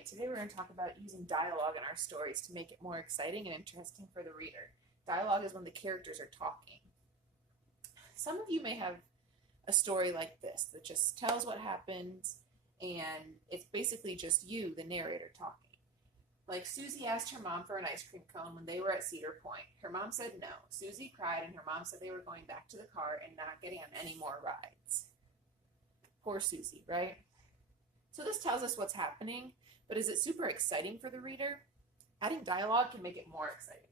right, today we're going to talk about using dialogue in our stories to make it more exciting and interesting for the reader. Dialogue is when the characters are talking. Some of you may have a story like this that just tells what happens and it's basically just you, the narrator, talking. Like Susie asked her mom for an ice cream cone when they were at Cedar Point. Her mom said no. Susie cried and her mom said they were going back to the car and not getting on any more rides. Poor Susie, right? So this tells us what's happening, but is it super exciting for the reader? Adding dialogue can make it more exciting.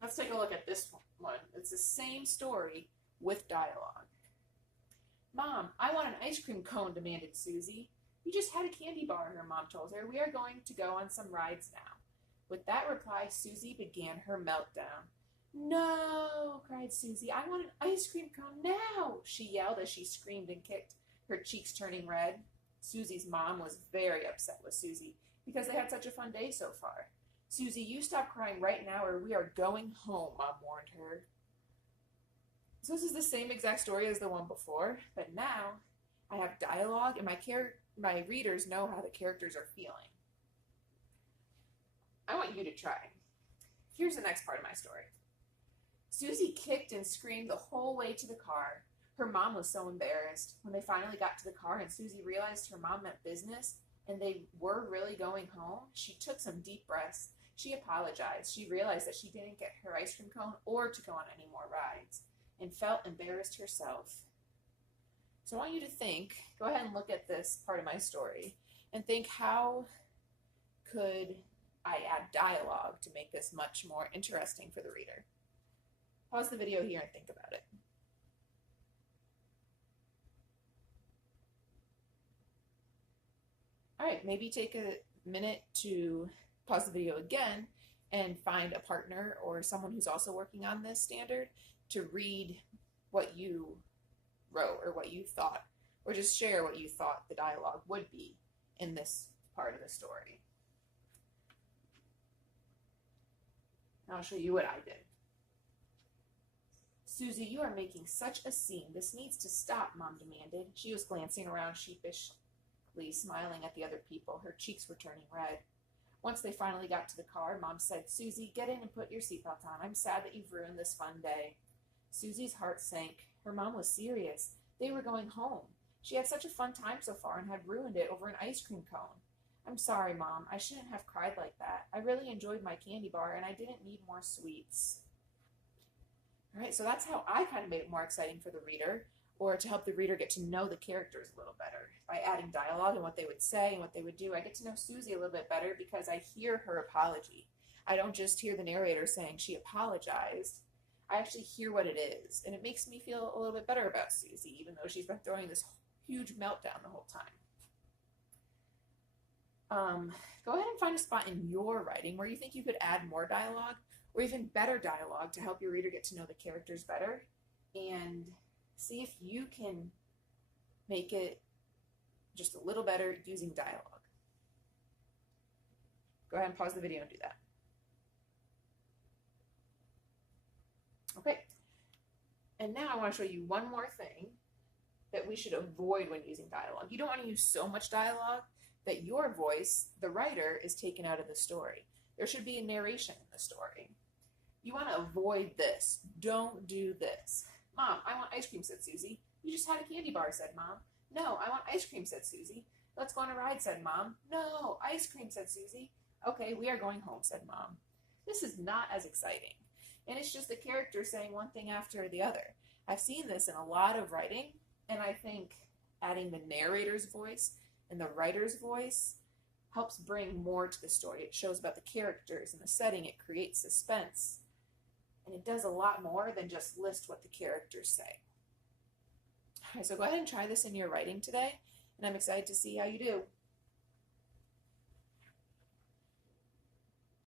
Let's take a look at this one. It's the same story with dialogue. Mom, I want an ice cream cone, demanded Susie. You just had a candy bar, her mom told her. We are going to go on some rides now. With that reply, Susie began her meltdown. No, cried Susie. I want an ice cream cone now, she yelled as she screamed and kicked, her cheeks turning red. Susie's mom was very upset with Susie because they had such a fun day so far. Susie, you stop crying right now or we are going home, Mom warned her. So this is the same exact story as the one before, but now I have dialogue and my readers know how the characters are feeling. I want you to try. Here's the next part of my story. Susie kicked and screamed the whole way to the car. Her mom was so embarrassed. When they finally got to the car and Susie realized her mom meant business and they were really going home, she took some deep breaths. She apologized. She realized that she didn't get her ice cream cone or to go on any more rides and felt embarrassed herself. So I want you to think, go ahead and look at this part of my story and think, how could I add dialogue to make this much more interesting for the reader? Pause the video here and think about it. All right, maybe take a minute to pause the video again and find a partner or someone who's also working on this standard to read what you wrote or what you thought, or just share what you thought the dialogue would be in this part of the story. I'll show you what I did. Susie, you are making such a scene. This needs to stop, Mom demanded. She was glancing around sheepishly, smiling at the other people. Her cheeks were turning red. Once they finally got to the car, Mom said, Susie, get in and put your seatbelt on. I'm sad that you've ruined this fun day. Susie's heart sank. Her mom was serious. They were going home. She had such a fun time so far and had ruined it over an ice cream cone. I'm sorry, Mom. I shouldn't have cried like that. I really enjoyed my candy bar and I didn't need more sweets. All right, so that's how I kind of made it more exciting for the reader, or to help the reader get to know the characters a little better. By adding dialogue and what they would say and what they would do, I get to know Susie a little bit better because I hear her apology. I don't just hear the narrator saying she apologized. I actually hear what it is, and it makes me feel a little bit better about Susie, even though she's been throwing this huge meltdown the whole time. Go ahead and find a spot in your writing where you think you could add more dialogue or even better dialogue to help your reader get to know the characters better, and see if you can make it just a little better using dialogue. Go ahead and pause the video and do that. Okay, and now I want to show you one more thing that we should avoid when using dialogue. You don't want to use so much dialogue that your voice, the writer, is taken out of the story. There should be a narration in the story. You want to avoid this. Don't do this. Mom, I want ice cream, said Susie. You just had a candy bar, said Mom. No, I want ice cream, said Susie. Let's go on a ride, said Mom. No, ice cream, said Susie. Okay, we are going home, said Mom. This is not as exciting. And it's just the character saying one thing after the other. I've seen this in a lot of writing, and I think adding the narrator's voice and the writer's voice helps bring more to the story. It shows about the characters and the setting. It creates suspense. And it does a lot more than just list what the characters say. All right, so go ahead and try this in your writing today, and I'm excited to see how you do.